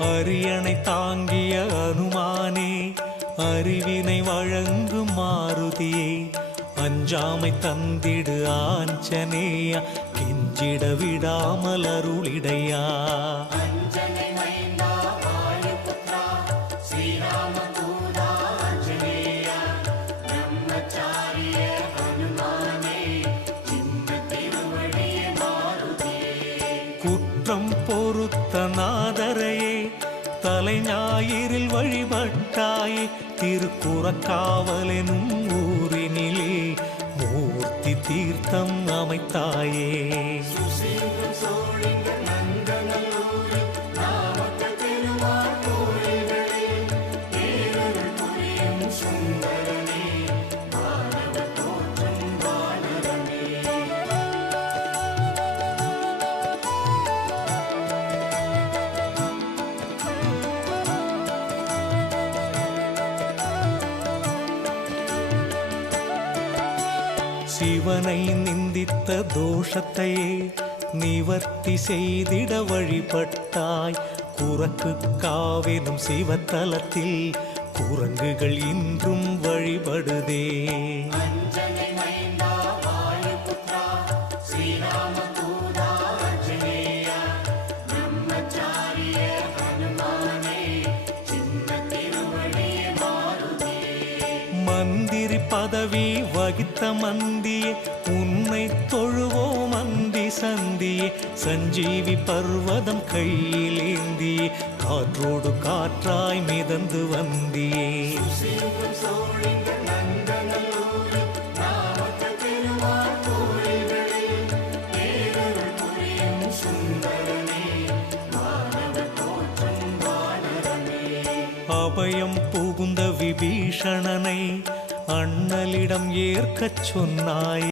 அரியணை தாங்கிய அனுமானே, அறிவினை வழங்கும் மாருதியே, அஞ்சாமை தந்திடு ஆஞ்சனேயா, கெஞ்சிட விடாமல் அருளிடையா. குற்றம் பொறுத்த நாதரையே, தலை ஞாயிறில் வழிபட்டாயே, திருக்குறக்காவலெனும் ஊரினிலே மூர்த்தி தீர்த்தம் அமைத்தாயே. சிவனை நிந்தித்த தோஷத்தையே நிவர்த்தி செய்திட வழிபட்டாய். குரக்கு காவெனும் சிவத்தலத்தில் குரங்குகள் இன்றும் வழிபடுதே. மந்திரி பதவி வகித்த மந்தியே, உன்னை தொழுவோம் அந்தி சந்தியே, சஞ்சீவி பர்வதம் கையிலேந்தியே, காற்றோடு காற்றாய் மிதந்து வந்தியே. அபயம் புகுந்த விபீஷணனை அண்ணலிடம் ஏற்கச் சொன்னாய்.